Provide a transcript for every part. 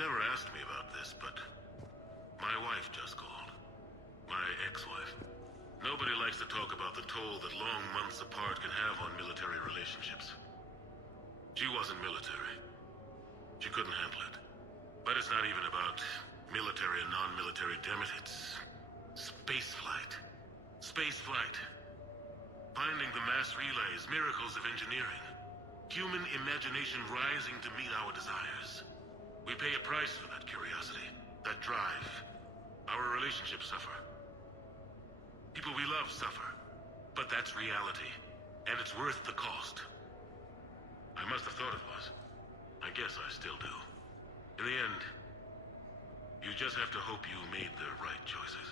never asked me about this, but my wife just called. My ex-wife. Nobody likes to talk about the toll that long months apart can have on military relationships. She wasn't military. She couldn't handle it. But it's not even about military and non-military, damn it. It's spaceflight. Spaceflight. Finding the mass relays, miracles of engineering. Human imagination rising to meet our desires. We pay a price for that curiosity, that drive. Our relationships suffer. People we love suffer. But that's reality. And it's worth the cost. I must have thought it was. I guess I still do. In the end, you just have to hope you made the right choices.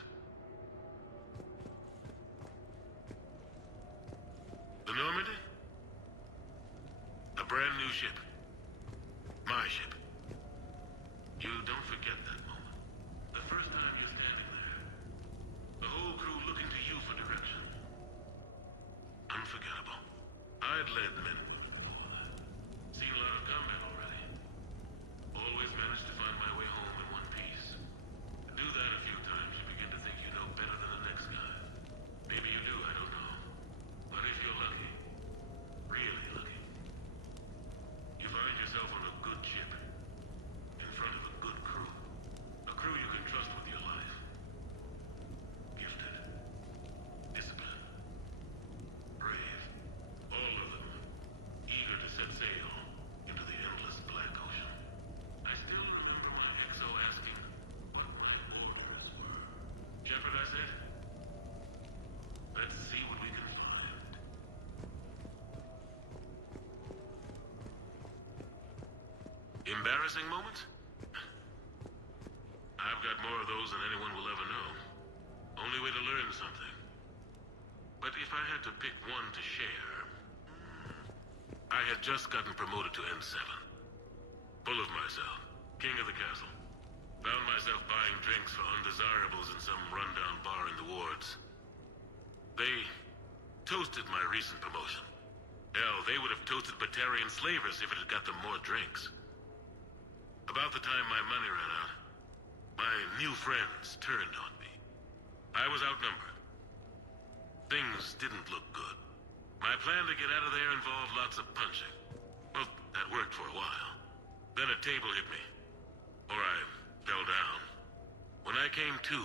The Normandy? A brand new ship. My ship. You don't forget that moment. The first time you're standing there. The whole crew looking to you for direction. Unforgettable. I'd led men before that. Seen a lot of combat already. Always managed to find my way home in one piece. Do that a few times, you begin to think you know better than the next guy. Maybe you do, I don't know. But if you're lucky, really lucky, you find yourself on a good ship, in front of a good crew. A crew you can trust with your life. Gifted. Disciplined. Brave. All of them. Eager to set sail into the endless black ocean. I still remember my XO asking what my orders were. Shepard, I said, let's see what we can find. Embarrassing moments? I've got more of those than anyone will ever know. Only way to learn something. But if I had to pick one to share... I had just gotten promoted to N7. Full of myself. King of the castle. Found myself buying drinks for undesirables in some rundown bar in the wards. They toasted my recent promotion. Hell, they would have toasted Batarian slavers if it had got them more drinks. About the time my money ran out, my new friends turned on me. I was outnumbered. Things didn't look good. My plan to get out of there involved lots of punching. Well, that worked for a while. Then a table hit me. Or I fell down. When I came to,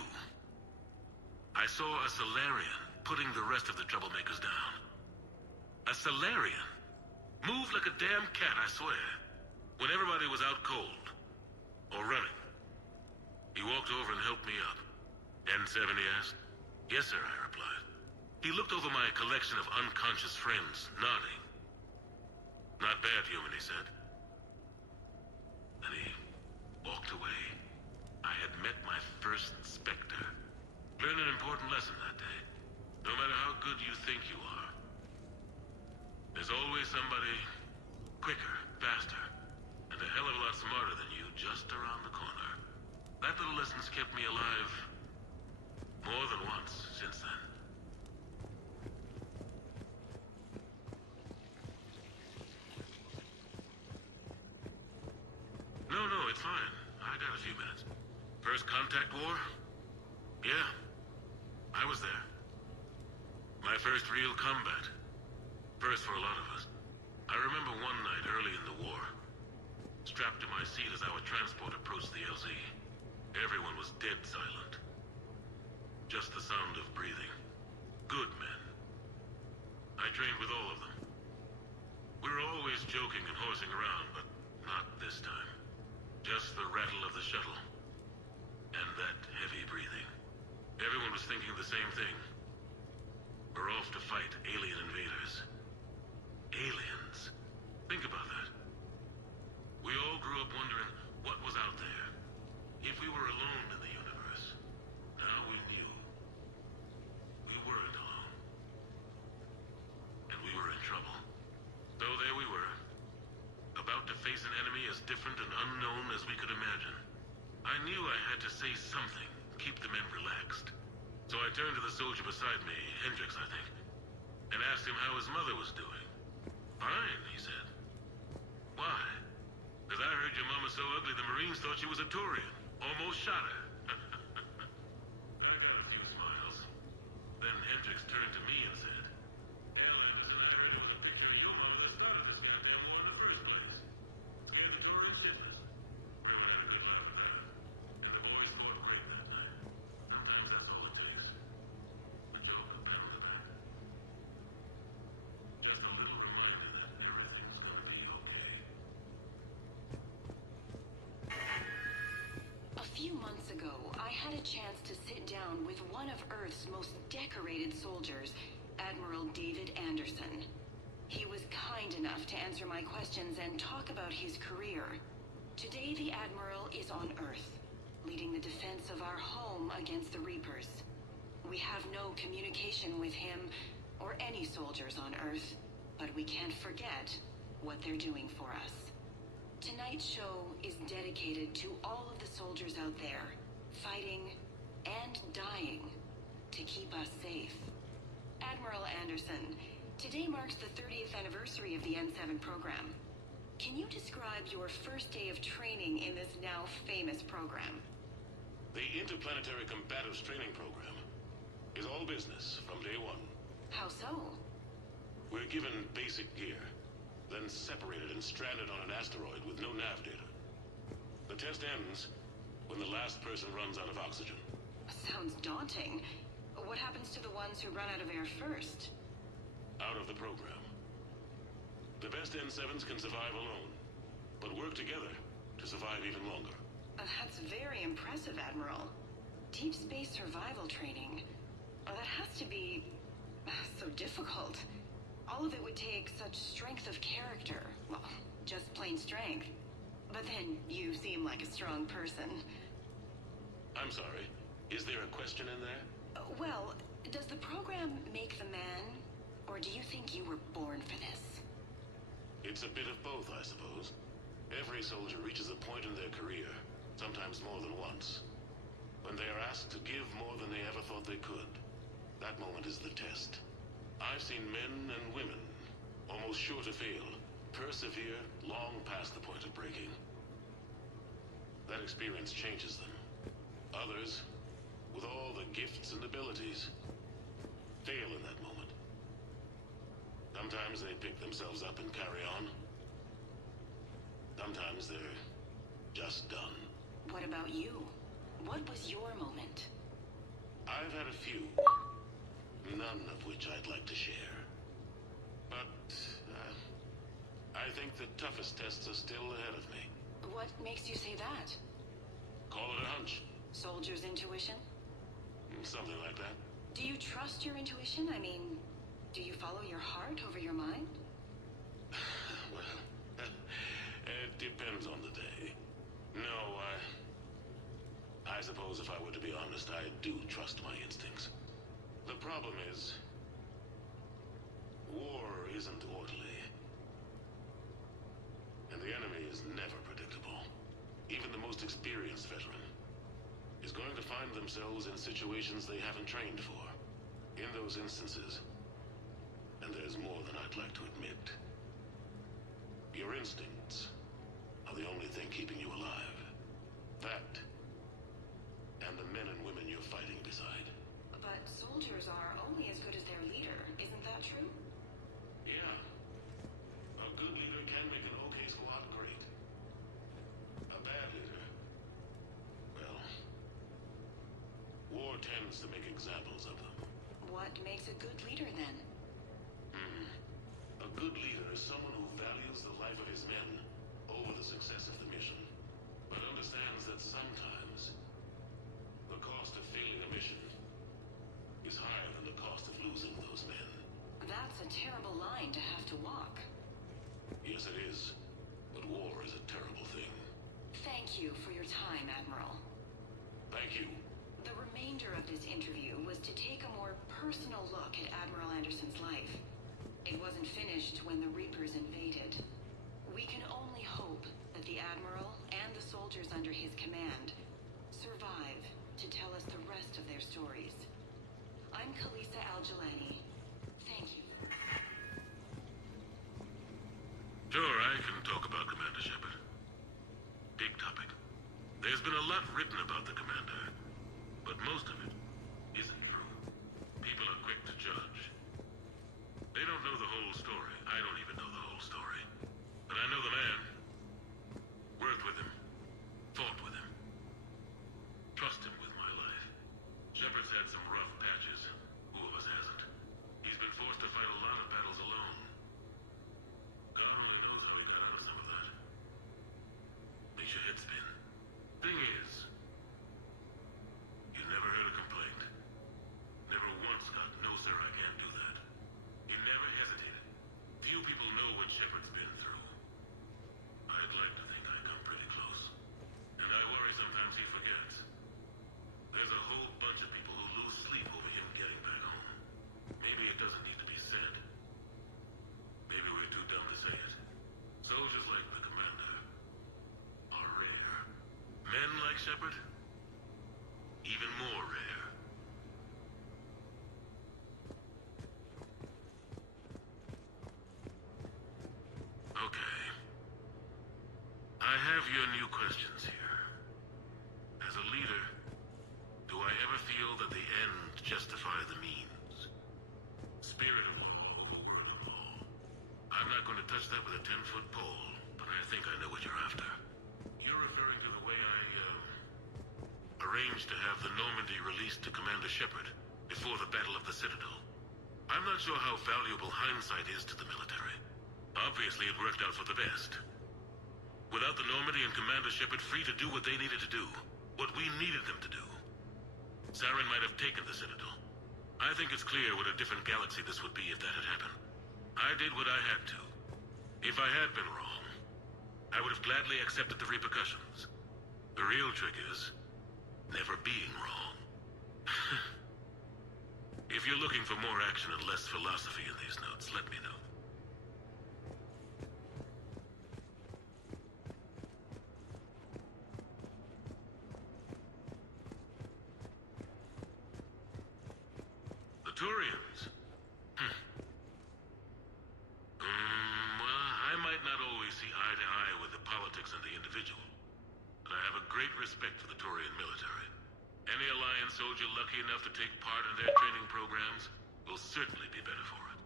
I saw a Solarian putting the rest of the troublemakers down. A Solarian? Moved like a damn cat, I swear. When everybody was out cold. Or running. He walked over and helped me up. N7, he asked. Yes, sir, I replied. He looked over my collection of unconscious friends, nodding. Not bad, human, he said. Then he walked away. I had met my first Spectre. Learned an important lesson that day. No matter how good you think you are, there's always somebody quicker, faster, and a hell of a lot smarter than you just around the corner. That little lesson's kept me alive more than once since then. No, it's fine. I got a few minutes. First contact war? Yeah. I was there. My first real combat. First for a lot of us. I remember one night early in the war. Strapped to my seat as our transport approached the LZ. Everyone was dead silent. Just the sound of breathing. Good men. I trained with all of them. We were always joking and horsing around, but not this time. Just the rattle of the shuttle. And that heavy breathing. Everyone was thinking the same thing. We're off to fight alien invaders. Aliens. Think about that. We all grew up wondering what was out there. If we were alone in the universe. Now we knew. We weren't alone. And we were in trouble. So there we were. About to face an enemy as different and unknown as we could imagine. I knew I had to say something, keep the men relaxed. So I turned to the soldier beside me, Hendricks, I think, and asked him how his mother was doing. Fine, he said. Why? Because I heard your mama so ugly the Marines thought she was a Turian. Almost shot her. I got a few smiles. Then Hendricks turned to me and said, "Hell, Anderson, I heard it was a picture of your mama that started this goddamn war in the first place. Scared the Turians shitless." Well, I had a good laugh at that. And the boys fought great that night. Sometimes that's all it takes. A joke with a pat on the back. Just a little reminder that everything's gonna be okay. A few months ago, I had a chance to sit down with one of Earth's most decorated soldiers, Admiral David Anderson. He was kind enough to answer my questions and talk about his career. Today, the Admiral is on Earth, leading the defense of our home against the Reapers. We have no communication with him or any soldiers on Earth, but we can't forget what they're doing for us. Tonight's show is dedicated to all of the soldiers out there, fighting and dying to keep us safe. Admiral Anderson, today marks the 30th anniversary of the N7 program. Can you describe your first day of training in this now famous program? The Interplanetary Combatives Training Program is all business from day one. How so? We're given basic gear, then separated and stranded on an asteroid with no nav data. The test ends when the last person runs out of oxygen. Sounds daunting. What happens to the ones who run out of air first? Out of the program. The best N7s can survive alone, but work together to survive even longer. That's very impressive, Admiral. Deep space survival training. That has to be so difficult. All of it would take such strength of character. Well, just plain strength. But then you seem like a strong person. I'm sorry. Is there a question in there? Well, does the program make the man? Or do you think you were born for this? It's a bit of both, I suppose. Every soldier reaches a point in their career, sometimes more than once, when they are asked to give more than they ever thought they could. That moment is the test. I've seen men and women, almost sure to fail, persevere long past the point of breaking. That experience changes them. Others, with all the gifts and abilities, fail in that moment. Sometimes they pick themselves up and carry on. Sometimes they're just done. What about you? What was your moment? I've had a few, none of which I'd like to share. But, I think the toughest tests are still ahead of me. What makes you say that? Call it a hunch. Soldier's intuition? Something like that. Do you trust your intuition? I mean, do you follow your heart over your mind? Well, it depends on the day. No, I suppose if I were to be honest, I do trust my instincts. The problem is, war isn't orderly. And the enemy is never predictable. Even the most experienced veteran is going to find themselves in situations they haven't trained for. In those instances, and there's more than I'd like to admit, your instincts are the only thing keeping you alive. That, and the men and women you're fighting beside. But soldiers are only as good as their leader, isn't that true? Yeah. A good leader can make an okay squad great. A bad leader, well, war tends to make examples of them. What makes a good leader then? A good leader is someone who values the life of his men over the success of the mission, but understands that sometimes the cost of failing a mission is higher than the cost of losing those men. That's a terrible line to have to walk. Yes, it is. But war is a terrible thing. Thank you for your time, Admiral. Thank you. The remainder of this interview was to take a more personal look at Admiral Anderson's life. It wasn't finished when the Reapers invaded. We can only hope that the Admiral and the soldiers under his command survive to tell us the rest of their stories. I'm Khaleesa Al-Jalani. Thank you. Sure, I can talk about Commander Shepard. Shepard? Even more rare. Okay. I have your new questions here. As a leader, do I ever feel that the end justify the means? Spirit of law, overworld of law. I'm not going to touch that with a 10-foot pole, but I think I know what you're after. You're referring to the way I, arranged to have the Normandy released to Commander Shepard before the Battle of the Citadel. I'm not sure how valuable hindsight is to the military. Obviously, it worked out for the best. Without the Normandy and Commander Shepard free to do what they needed to do, what we needed them to do, Saren might have taken the Citadel. I think it's clear what a different galaxy this would be if that had happened. I did what I had to. If I had been wrong, I would have gladly accepted the repercussions. The real trick is never being wrong. If you're looking for more action and less philosophy in these notes, let me know. The Turians. Well, I might not always see eye to eye with the politics and the individual, but I have a great respect for the Turian military. Any Alliance soldier lucky enough to take part in their training programs will certainly be better for it.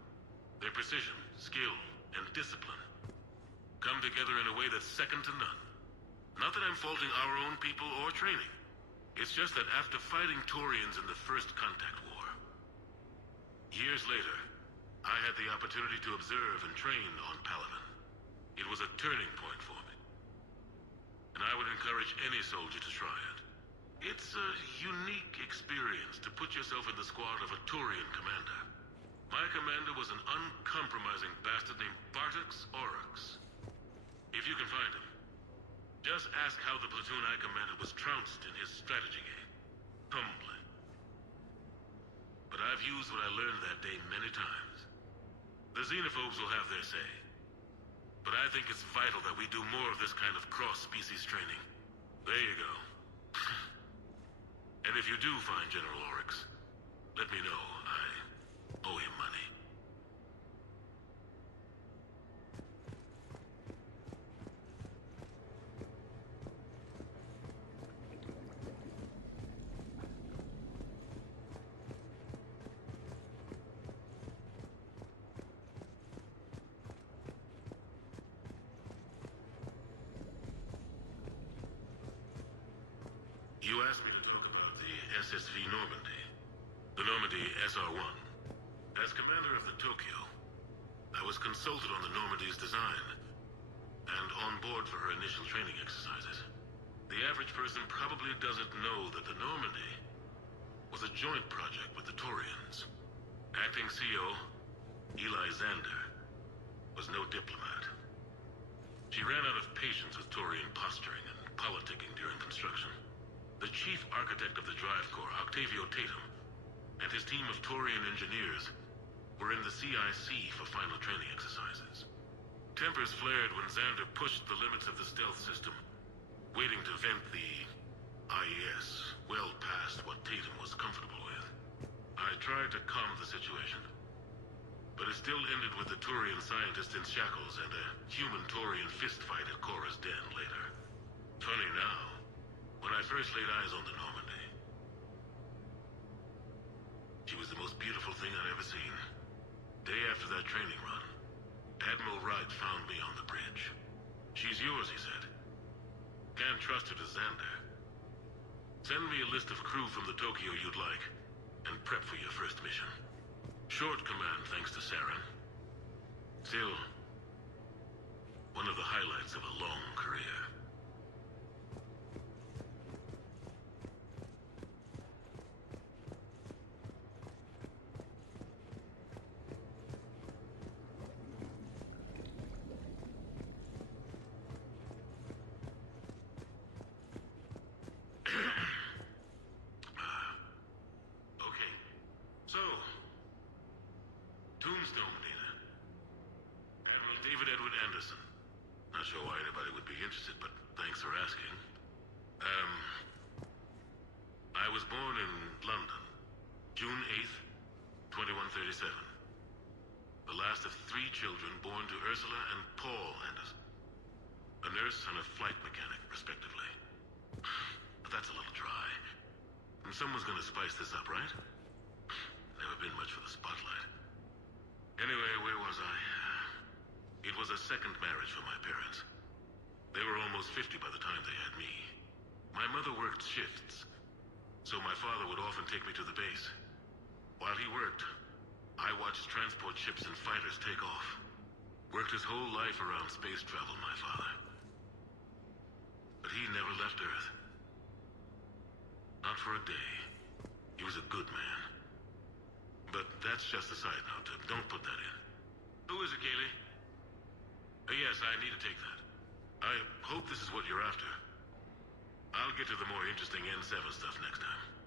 Their precision, skill, and discipline come together in a way that's second to none. Not that I'm faulting our own people or training. It's just that after fighting Turians in the First Contact War, years later, I had the opportunity to observe and train on Palaven. It was a turning point for me. And I would encourage any soldier to try it. It's a unique experience to put yourself in the squad of a Turian commander. My commander was an uncompromising bastard named Bartix Oryx. If you can find him, just ask how the platoon I commanded was trounced in his strategy game. Humbling. But I've used what I learned that day many times. The xenophobes will have their say. But I think it's vital that we do more of this kind of cross-species training. There you go. And if you do find General Oryx, let me know. I owe him money. You asked me to talk about the SSV Normandy. The Normandy SR-1. As commander of the Tokyo, I was consulted on the Normandy's design and on board for her initial training exercises. The average person probably doesn't know that the Normandy was a joint project with the Turians. Acting CO, Eli Xander, was no diplomat. She ran out of patience with Turian posturing and politicking during construction. The chief architect of the Drive Corps, Octavio Tatum, and his team of Turian engineers were in the CIC for final training exercises. Tempers flared when Xander pushed the limits of the stealth system, waiting to vent the IES well past what Tatum was comfortable with. I tried to calm the situation, but it still ended with the Turian scientist in shackles and a human-Turian fistfight at Korra's den later. Funny now, when I first laid eyes on the Normandy, she was the most beautiful thing I'd ever seen. Day after that training run, Admiral Wright found me on the bridge. She's yours, he said. Can't trust her to Xander. Send me a list of crew from the Tokyo you'd like, and prep for your first mission. Short command thanks to Saren. Still, one of the highlights of a long career. Not sure why anybody would be interested, but thanks for asking. I was born in London, June 8th, 2137. The last of 3 children born to Ursula and Paul Anderson. A nurse and a flight mechanic, respectively. But that's a little dry. And someone's gonna spice this up, right? Never been much for the spotlight. Anyway, where was I? It was a second marriage for my parents. They were almost 50 by the time they had me. My mother worked shifts, so my father would often take me to the base. While he worked, I watched transport ships and fighters take off. Worked his whole life around space travel, my father. But he never left Earth. Not for a day. He was a good man. But that's just a side note. Don't put that in. Who is it, Kaylee? Yes, I need to take that. I hope this is what you're after. I'll get to the more interesting N7 stuff next time.